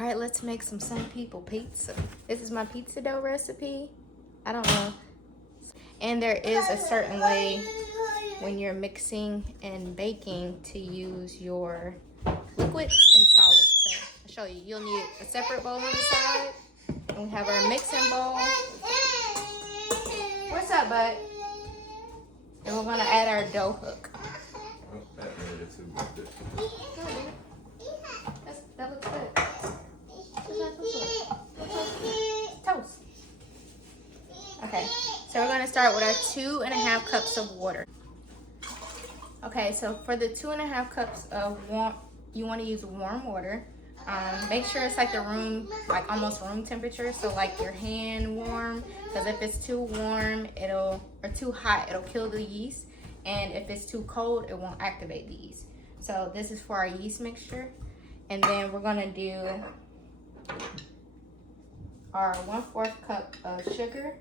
All right, let's make some people pizza. This is my pizza dough recipe. I don't know. And there is a certain way when you're mixing and baking to use your liquid and solid. So I'll show you. You'll need a separate bowl on the side. And we have our mixing bowl. What's up, bud? And we're gonna add our dough hook. Oh, that made it too good. That looks good. Toast. Okay, so we're gonna start with our 2.5 cups of water. Okay, so for the 2.5 cups of warm, you want to use warm water. Make sure it's like the room, like almost room temperature, so like your hand warm, because if it's too warm, or too hot, it'll kill the yeast, and if it's too cold, it won't activate the yeast. So this is for our yeast mixture, and then we're gonna do our 1/4 cup of sugar.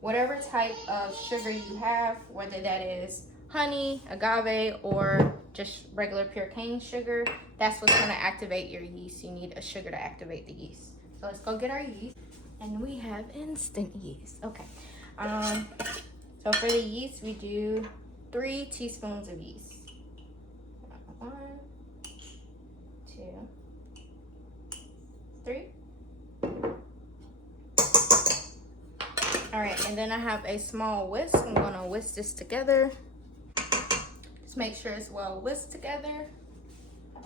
Whatever type of sugar you have, whether that is honey, agave, or just regular pure cane sugar, that's what's gonna activate your yeast. You need a sugar to activate the yeast. So let's go get our yeast. And we have instant yeast. Okay. So for the yeast, we do 3 teaspoons of yeast. 1, 2, 3. All right, and then I have a small whisk. I'm gonna whisk this together. Just make sure it's well whisked together.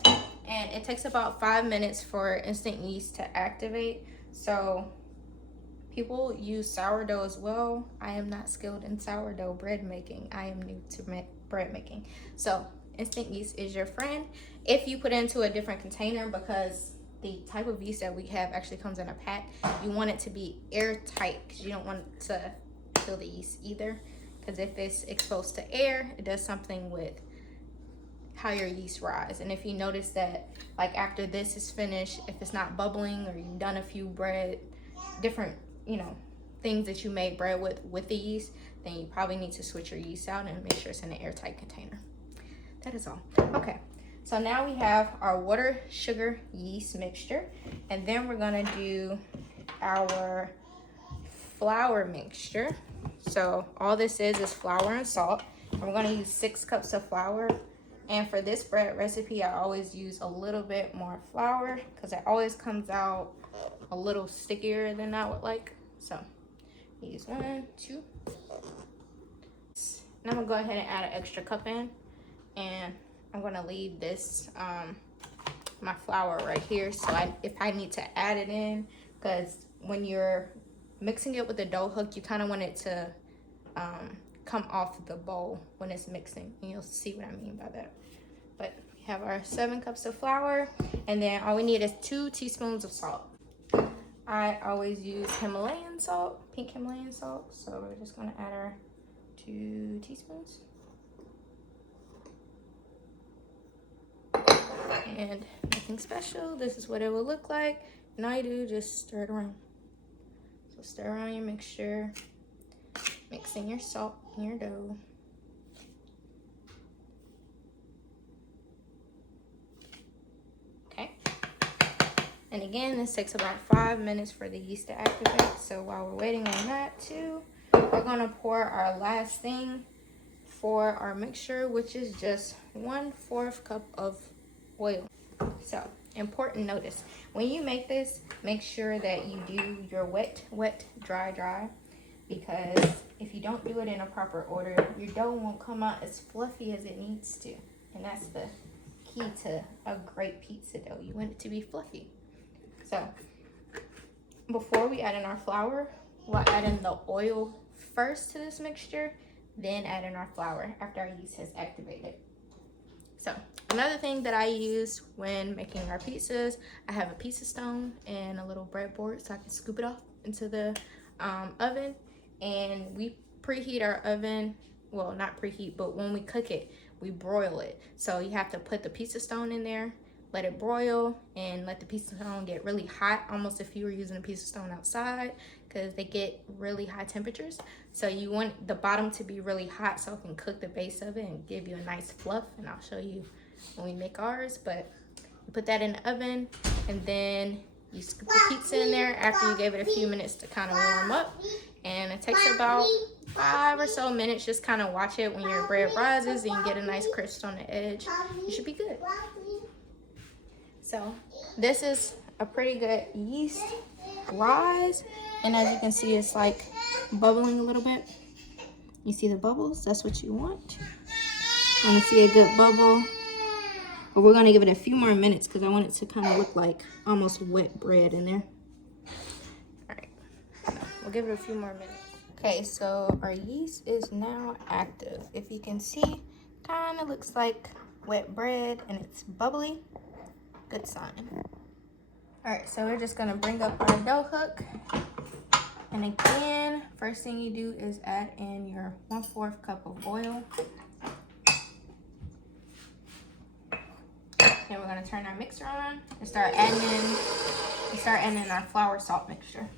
And it takes about 5 minutes for instant yeast to activate. So people use sourdough as well. I am not skilled in sourdough bread making. I am new to bread making. So instant yeast is your friend if you put it into a different container, because the type of yeast that we have actually comes in a pack. You want it to be airtight because you don't want it to kill the yeast either, because if it's exposed to air, it does something with how your yeast rise. And if you notice that, like after this is finished, if it's not bubbling, or you've done a few different things that you made bread with the yeast, then you probably need to switch your yeast out and make sure it's in an airtight container. That is all. Okay. So now we have our water, sugar, yeast mixture, and then we're gonna do our flour mixture. So all this is flour and salt. And we're gonna use 6 cups of flour. And for this bread recipe, I always use a little bit more flour because it always comes out a little stickier than I would like. So use 1, 2. And I'm gonna go ahead and add an extra cup in, and I'm gonna leave this my flour right here, so if I need to add it in, because when you're mixing it with the dough hook, you kind of want it to come off the bowl when it's mixing, and you'll see what I mean by that. But we have our 7 cups of flour, and then all we need is 2 teaspoons of salt. I always use Himalayan salt, pink Himalayan salt, so we're just gonna add our 2 teaspoons. And nothing special. This is what it will look like. And all you do, just stir it around. So stir around your mixture, mixing your salt in your dough. Okay. And again, this takes about 5 minutes for the yeast to activate. So while we're waiting on that too, we're gonna pour our last thing for our mixture, which is just 1/4 cup of oil. So important notice, when you make this, make sure that you do your wet, dry, because if you don't do it in a proper order, your dough won't come out as fluffy as it needs to. And that's the key to a great pizza dough. You want it to be fluffy. So before we add in our flour, we'll add in the oil first to this mixture, then add in our flour after our yeast has activated. So another thing that I use when making our pizzas, I have a pizza stone and a little breadboard so I can scoop it off into the oven. And we preheat our oven, well, not preheat, but when we cook it, we broil it. So you have to put the pizza stone in there, let it broil, and let the pizza stone get really hot, almost if you were using a pizza stone outside, because they get really high temperatures. So you want the bottom to be really hot so it can cook the base of it and give you a nice fluff. And I'll show you when we make ours. But You put that in the oven, and then you scoop the pizza in there after you gave it a few minutes to kind of warm up. And it takes about 5 or so minutes. Just kind of watch it when your bread rises and you get a nice crisp on the edge. You should be good. So this is a pretty good yeast rise. And as you can see, it's like bubbling a little bit. You see the bubbles? That's what you want. You want to see a good bubble. But we're going to give it a few more minutes because I want it to kind of look like almost wet bread in there. All right. We'll give it a few more minutes. Okay, so our yeast is now active. If you can see, kind of looks like wet bread and it's bubbly. Good sign. All right, so we're just going to bring up our dough hook. And again, first thing you do is add in your 1/4 cup of oil. Then we're gonna turn our mixer on and start adding in our flour salt mixture.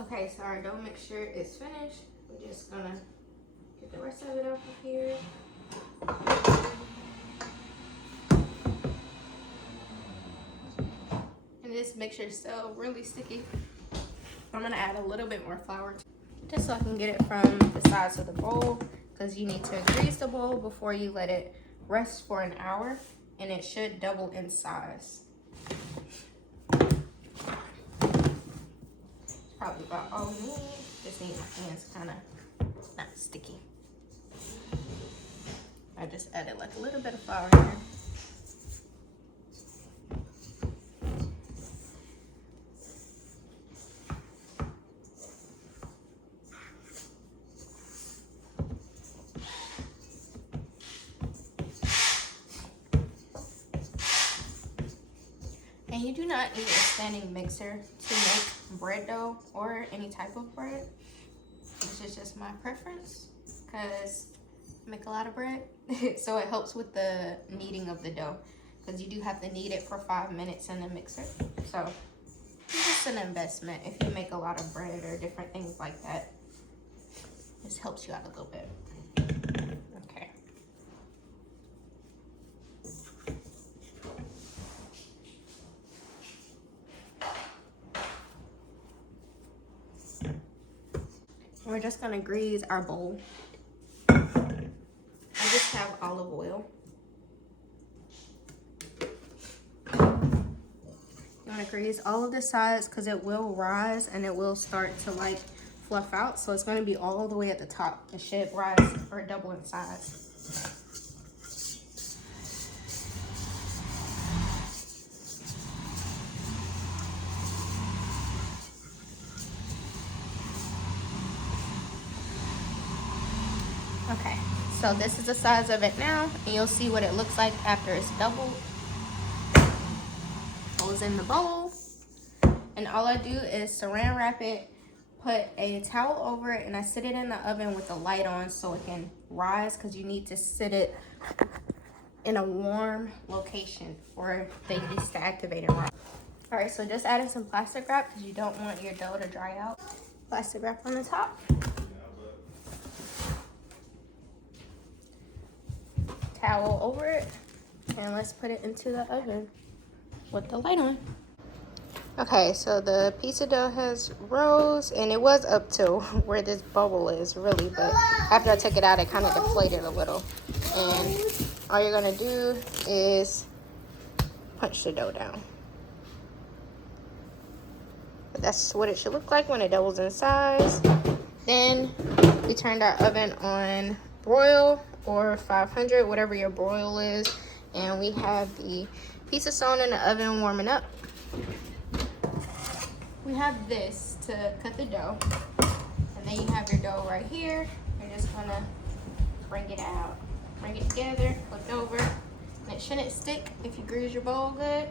Okay, so our dough mixture is finished. We're just gonna get the rest of it off of here. And this mixture is so really sticky. I'm gonna add a little bit more flour just so I can get it from the sides of the bowl, because you need to grease the bowl before you let it rest for an hour, and it should double in size. Probably about all we need. Just need my hands kind of not sticky. I just added like a little bit of flour here. And you do not need a standing mixer to make bread dough or any type of bread. This is just my preference because I make a lot of bread. So it helps with the kneading of the dough, because you do have to knead it for 5 minutes in the mixer. So it's just an investment if you make a lot of bread or different things like that. This helps you out a little bit. Okay. We're just gonna grease our bowl. I just have olive oil. You wanna grease all of the sides because it will rise and it will start to like fluff out. So it's gonna be all the way at the top. It should rise or double in size. Okay, So this is the size of it now, and you'll see what it looks like after it's doubled. Goes in the bowl, and all I do is saran wrap it, put a towel over it, and I sit it in the oven with the light on so it can rise, because you need to sit it in a warm location for the yeast to activate and rise. All right, so just adding some plastic wrap because you don't want your dough to dry out. Plastic wrap on the top. Towel over it, and let's put it into the oven with the light on. Okay, so the pizza dough has rose, and it was up to where this bubble is really, but after I took it out, it kind of deflated a little. And all you're gonna do is punch the dough down. But that's what it should look like when it doubles in size. Then we turned our oven on broil or 500, whatever your broil is, and we have the pizza stone in the oven warming up. We have this to cut the dough, and then you have your dough right here. You're just gonna bring it out, bring it together, flip over, and it shouldn't stick if you grease your bowl good.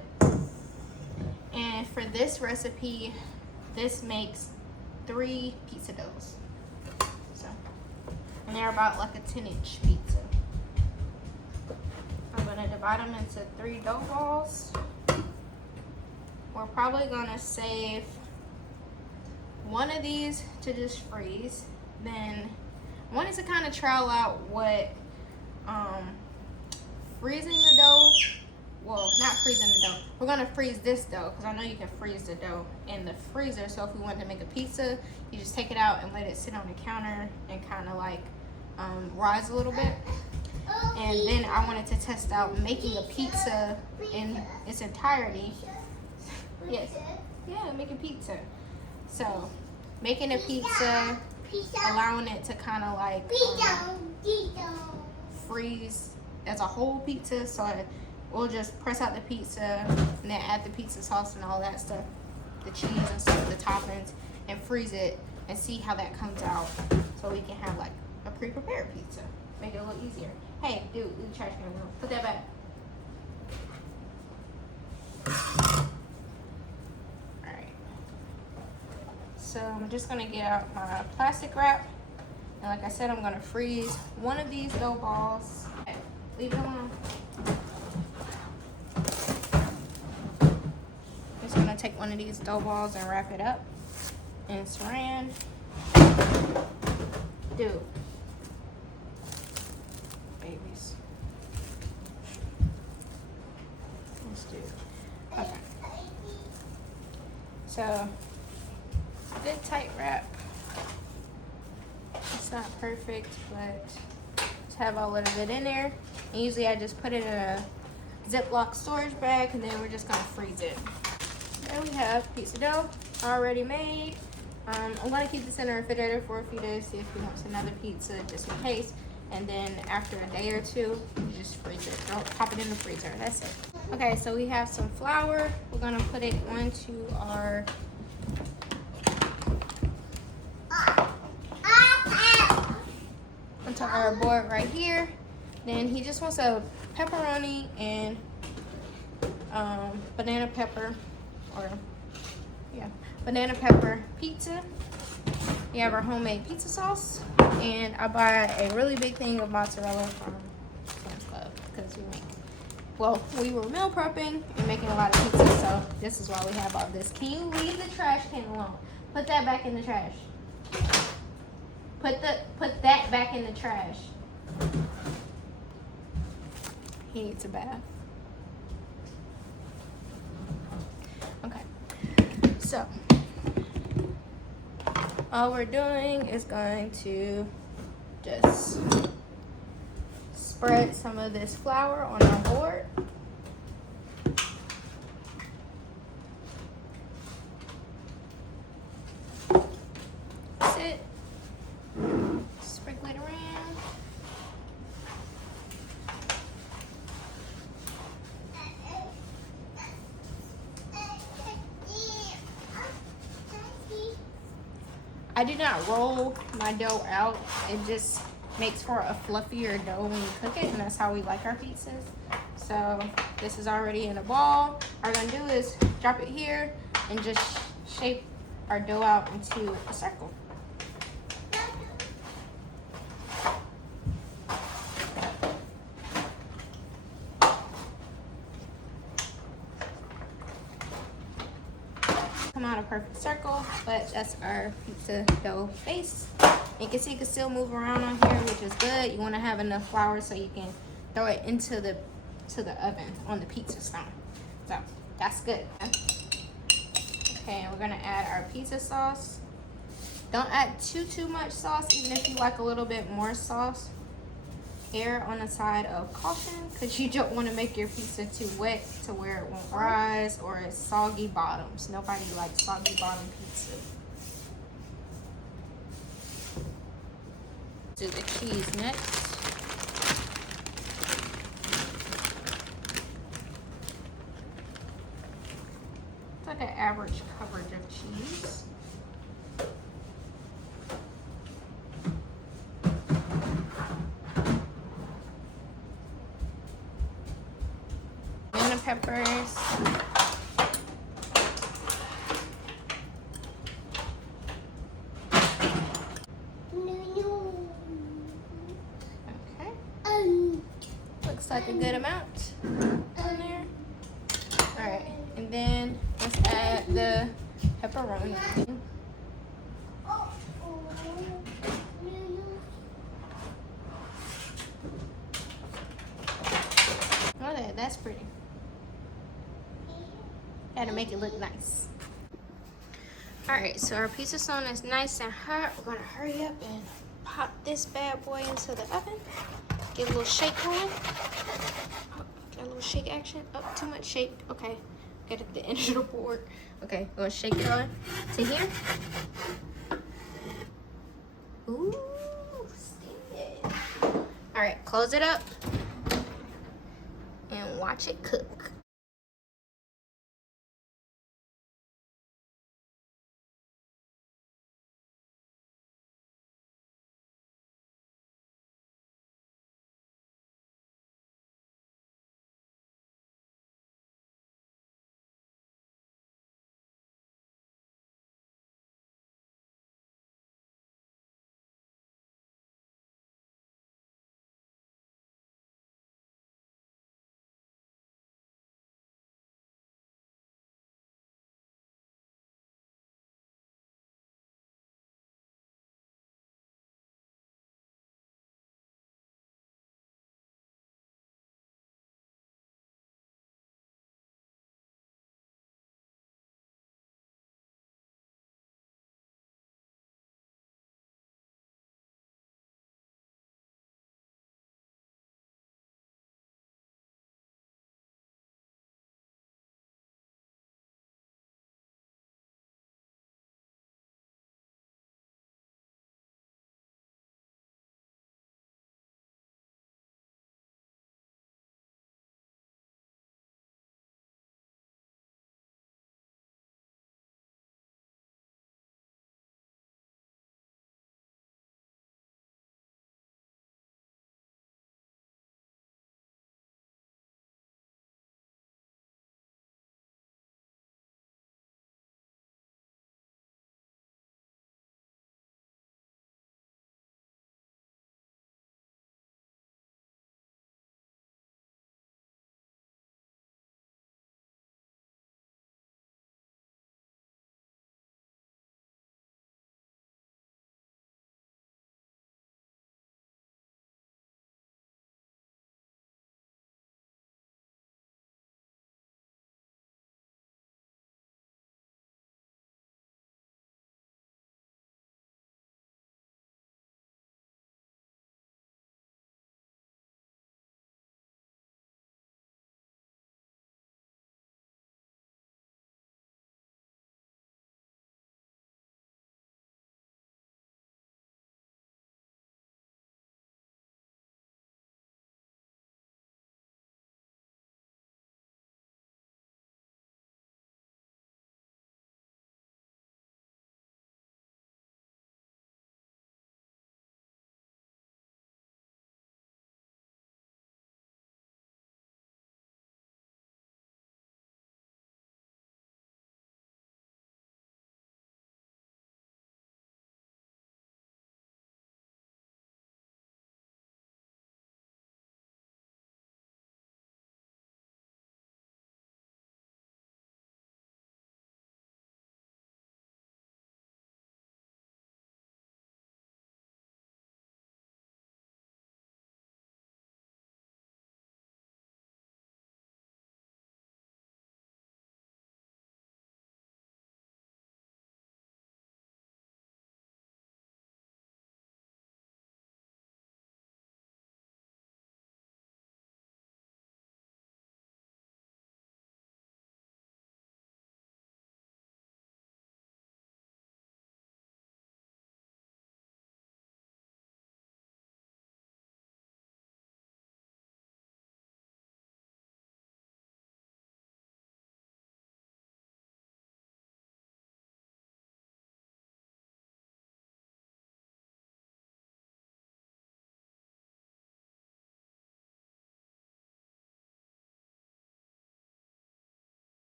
And for this recipe, this makes 3 pizza doughs. So, and they're about like a 10-inch pizza. I'm gonna divide them into 3 dough balls. We're probably gonna save one of these to just freeze. Then I wanted to kind of trial out what freezing the dough, well, not freezing the dough. We're gonna freeze this dough because I know you can freeze the dough in the freezer. So if we wanted to make a pizza, you just take it out and let it sit on the counter and kind of like rise a little bit. And then I wanted to test out making a pizza in its entirety. Yes, yeah, making pizza. So making a pizza, allowing it to kind of like freeze as a whole pizza. So we'll just press out the pizza and then add the pizza sauce and all that stuff, the cheese and stuff, the toppings, and freeze it and see how that comes out, so we can have like a pre-prepared pizza. Make it a little easier. Hey, dude, leave the trash can alone. Put that back. Alright. So I'm just gonna get out my plastic wrap. And like I said, I'm gonna freeze one of these dough balls. Okay, leave it alone. Just gonna take one of these dough balls and wrap it up in saran. Dude. Babies. Let's do it. Okay. So, good tight wrap. It's not perfect, but just have all of it in there. And usually I just put it in a Ziploc storage bag, and then we're just gonna freeze it. There we have pizza dough already made. I'm gonna keep this in the refrigerator for a few days, see if we want another pizza just in case. And then after a day or two, you just freeze it. Don't pop it in the freezer. That's it. Okay, so we have some flour. We're gonna put it onto our board right here. Then he just wants a pepperoni and banana pepper, or yeah, banana pepper pizza. We have our homemade pizza sauce, and I buy a really big thing of mozzarella from Sam's Club because we were meal prepping and making a lot of pizza, so this is why we have all this. Can you leave the trash can alone? Put that back in the trash. Put that back in the trash. He needs a bath. Okay. So all we're doing is going to just spread some of this flour on our board. That's it. Sprinkle it around. I do not roll my dough out. It just makes for a fluffier dough when you cook it, and that's how we like our pizzas. So this is already in a ball. All we're gonna do is drop it here and just shape our dough out into a circle. Come out a perfect circle, but that's our pizza dough base. You can see you can still move around on here, which is good. You want to have enough flour so you can throw it into the oven on the pizza stone. So that's good. Okay, and we're gonna add our pizza sauce. Don't add too much sauce, even if you like a little bit more sauce. Err on the side of caution, because you don't want to make your pizza too wet to where it won't rise, or it's soggy bottoms. Nobody likes soggy bottom pizza. Do the cheese next. It's like an average coverage of cheese. And the peppers. Looks like a good amount on there. All right, and then let's add the pepperoni. Oh, that's pretty. Gotta make it look nice. All right, so our pizza stone is nice and hot. We're gonna hurry up and pop this bad boy into the oven. Get a little shake going. Oh, got a little shake action. Oh, too much shake. Okay, get at the end of the board. Okay, we're gonna shake it on to here. Ooh, steaming. All right, close it up and watch it cook.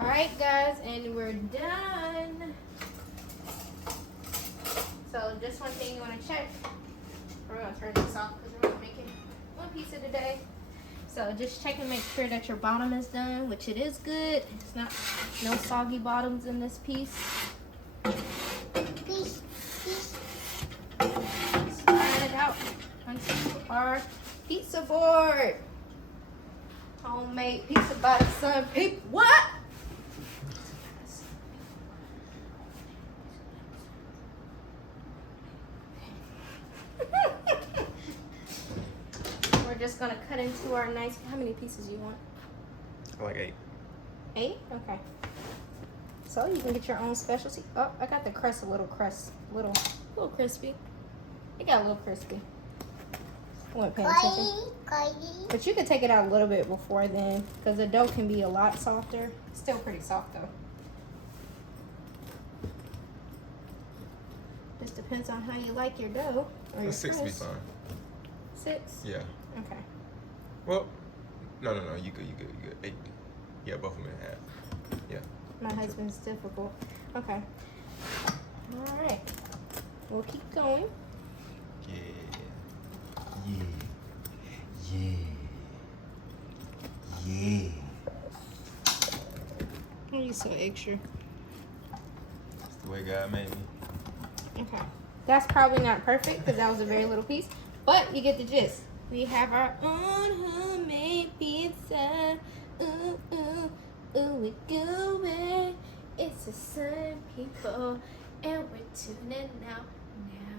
All right, guys, and we're done. So just one thing you want to check. We're gonna turn this off because we're only making one pizza today. So just check and make sure that your bottom is done, which it is good. It's not no soggy bottoms in this piece. Slide it out onto our pizza board. Homemade pizza by the sun. People, what? We're just gonna cut into our nice. How many pieces you want? Like 8. 8? Okay. So you can get your own specialty. Oh, I got the crust a little crispy. It got a little crispy. I wasn't paying attention. But you can take it out a little bit before then, because the dough can be a lot softer. Still pretty soft though. Just depends on how you like your dough. Or your 6 be crust. fine. 6? Yeah. Okay. Well, no. You good. 8. Yeah, both of them in half. Yeah. My husband's difficult. Okay. All right. We'll keep going. Yeah. Oh, you're so extra. That's the way God made me. Okay. That's probably not perfect because that was a very little piece, but you get the gist. We have our own homemade pizza. Ooh, ooh, ooh, we go where it's the sun, people, and we're tuning out now.